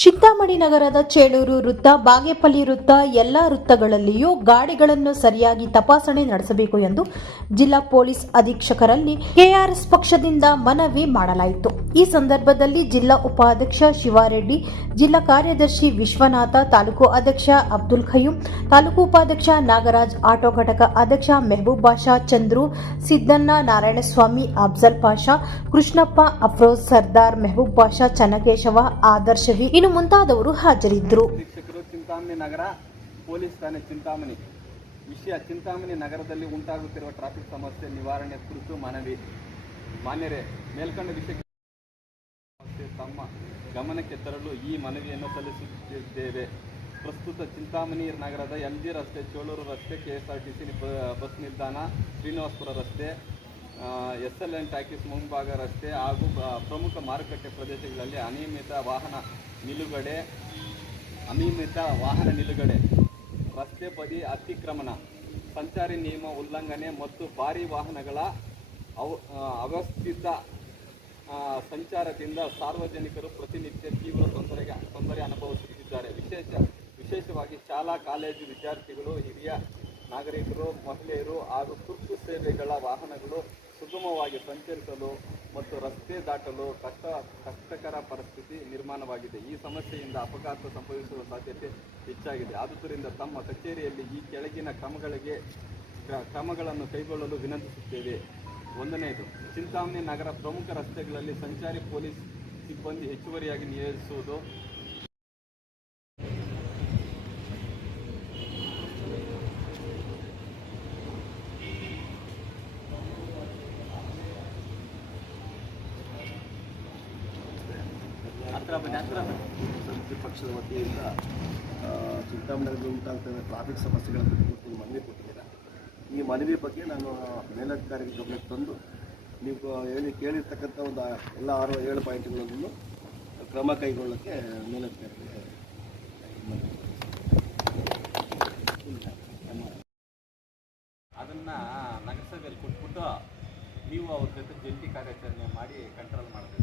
ಚಿಂತಾಮಣಿ ನಗರದ ಚೇಳೂರು ವೃತ್ತ, ಬಾಗೇಪಲ್ಲಿ ವೃತ್ತ ಎಲ್ಲ ವೃತ್ತಗಳಲ್ಲಿಯೂ ಗಾಡಿಗಳನ್ನು ಸರಿಯಾಗಿ ತಪಾಸಣೆ ನಡೆಸಬೇಕು ಎಂದು ಜಿಲ್ಲಾ ಪೊಲೀಸ್ ಅಧೀಕ್ಷಕರಲ್ಲಿ ಕೆಆರ್ಎಸ್ ಪಕ್ಷದಿಂದ ಮನವಿ ಮಾಡಲಾಯಿತು. ಈ ಸಂದರ್ಭದಲ್ಲಿ ಜಿಲ್ಲಾ ಉಪಾಧ್ಯಕ್ಷ ಶಿವಾರೆಡ್ಡಿ, ಜಿಲ್ಲಾ ಕಾರ್ಯದರ್ಶಿ ವಿಶ್ವನಾಥ, ತಾಲೂಕು ಅಧ್ಯಕ್ಷ ಅಬ್ದುಲ್ ಖಯೂಂ, ತಾಲೂಕು ಉಪಾಧ್ಯಕ್ಷ ನಾಗರಾಜ್, ಆಟೋ ಘಟಕ ಅಧ್ಯಕ್ಷ ಮೆಹಬೂಬ್ ಬಾಷಾ, ಚಂದ್ರು, ಸಿದ್ದಣ್ಣ, ನಾರಾಯಣಸ್ವಾಮಿ, ಅಫ್ಜಲ್ ಪಾಷಾ, ಕೃಷ್ಣಪ್ಪ, ಅಫ್ರೋಜ್, ಸರ್ದಾರ್, ಮೆಹಬೂಬ್ ಬಾಷಾ, ಚನ್ನಕೇಶವ, ಆದರ್ಶವಿ ಇನ್ನು ಮುಂತಾದವರು ಹಾಜರಿದ್ದರು. ಚಿಂತಾಮಣಿ ನಗರ ಪೊಲೀಸ್ ಠಾಣೆ ಚಿಂತಾಮಣಿ ವಿಷಯ ಚಿಂತಾಮಣಿ ನಗರದಲ್ಲಿ ಉಂಟಾಗುತ್ತಿರುವ ಟ್ರಾಫಿಕ್ ಸಮಸ್ಯೆ ನಿವಾರಣೆ ಕುರಿತು ಮನವಿ. ಮಾನ್ಯರೇ, ಮೇಲ್ಕಂಡ ವಿಷಯಕ್ಕೆ ತಮ್ಮ ಗಮನಕ್ಕೆ ತರಲು ಈ ಮನವಿಯನ್ನು ಸಲ್ಲಿಸುತ್ತಿದ್ದೇವೆ. ಪ್ರಸ್ತುತ ಚಿಂತಾಮಣಿ ನಗರದ MG ರಸ್ತೆ, ಚೋಳೂರು ರಸ್ತೆ, KSRTC ಬಸ್ ನಿಲ್ದಾಣ, ಶ್ರೀನಿವಾಸಪುರ ರಸ್ತೆ, SLN ಟಾಕೀಸ್ ಮುಂಭಾಗ ರಸ್ತೆ ಹಾಗೂ ಪ್ರಮುಖ ಮಾರುಕಟ್ಟೆ ಪ್ರದೇಶಗಳಲ್ಲಿ ಅನಿಯಮಿತ ವಾಹನ ನಿಲುಗಡೆ, ರಸ್ತೆ ಬದಿ ಅತಿಕ್ರಮಣ, ಸಂಚಾರಿ ನಿಯಮ ಉಲ್ಲಂಘನೆ ಮತ್ತು ಭಾರೀ ವಾಹನಗಳ ಅವ್ಯವಸ್ಥಿತ ಸಂಚಾರದಿಂದ ಸಾರ್ವಜನಿಕರು ಪ್ರತಿನಿತ್ಯ ತೀವ್ರ ತೊಂದರೆ ಅನುಭವಿಸುತ್ತಿದ್ದಾರೆ. ವಿಶೇಷವಾಗಿ ಶಾಲಾ ಕಾಲೇಜು ವಿದ್ಯಾರ್ಥಿಗಳು, ಹಿರಿಯ ನಾಗರಿಕರು, ಮಹಿಳೆಯರು ಹಾಗೂ ತುರ್ತು ಸೇವೆಗಳ ವಾಹನಗಳು ಸುಗಮವಾಗಿ ಸಂಚರಿಸಲು ಮತ್ತು ರಸ್ತೆ ದಾಟಲು ಕಷ್ಟಕರ ಪರಿಸ್ಥಿತಿ ನಿರ್ಮಾಣವಾಗಿದೆ. ಈ ಸಮಸ್ಯೆಯಿಂದ ಅಪಘಾತ ಸಂಭವಿಸುವ ಸಾಧ್ಯತೆ ಹೆಚ್ಚಾಗಿದೆ. ಆದುದರಿಂದ ತಮ್ಮ ಕಚೇರಿಯಲ್ಲಿ ಈ ಕೆಳಗಿನ ಕ್ರಮಗಳನ್ನು ಕೈಗೊಳ್ಳಲು ವಿನಂತಿಸುತ್ತೇವೆ. 1ನೇದು, ಚಿಂತಾಮಣಿ ನಗರ ಪ್ರಮುಖ ರಸ್ತೆಗಳಲ್ಲಿ ಸಂಚಾರಿ ಪೊಲೀಸ್ ಸಿಬ್ಬಂದಿ ಹೆಚ್ಚುವರಿಯಾಗಿ ನಿಯೋಜಿಸುವುದು. ಸಮಿತಿ ಪಕ್ಷದ ವತಿಯಿಂದ ಚಿಂತಾಮಣಿಯಲ್ಲಿ ಉಂಟಾಗ್ತದೆ ಟ್ರಾಫಿಕ್ ಸಮಸ್ಯೆಗಳ ಕುರಿತು ಮನವಿ ಕೊಟ್ಟಿದ್ದೀರಾ. ಈ ಮನವಿ ಬಗ್ಗೆ ನಾನು ಮೇಲಧಿಕಾರಿಗೆ ಗಮನಕ್ಕೆ ತಂದು ನೀವು ಕೇಳಿರ್ತಕ್ಕಂಥ ಒಂದು ಎಲ್ಲ 6-7 ಪಾಯಿಂಟ್ಗಳನ್ನು ಕ್ರಮ ಕೈಗೊಳ್ಳೋಕ್ಕೆ ಮೇಲಧಿಕಾರಿಗೆ ಅದನ್ನು ನಗರಸಭೆಯಲ್ಲಿ ಕೊಟ್ಬಿಟ್ಟು ನೀವು ಅವ್ರ ಜೊತೆ ಜಂಟಿ ಕಾರ್ಯಾಚರಣೆ ಮಾಡಿ ಕಂಟ್ರೋಲ್ ಮಾಡಬೇಕು.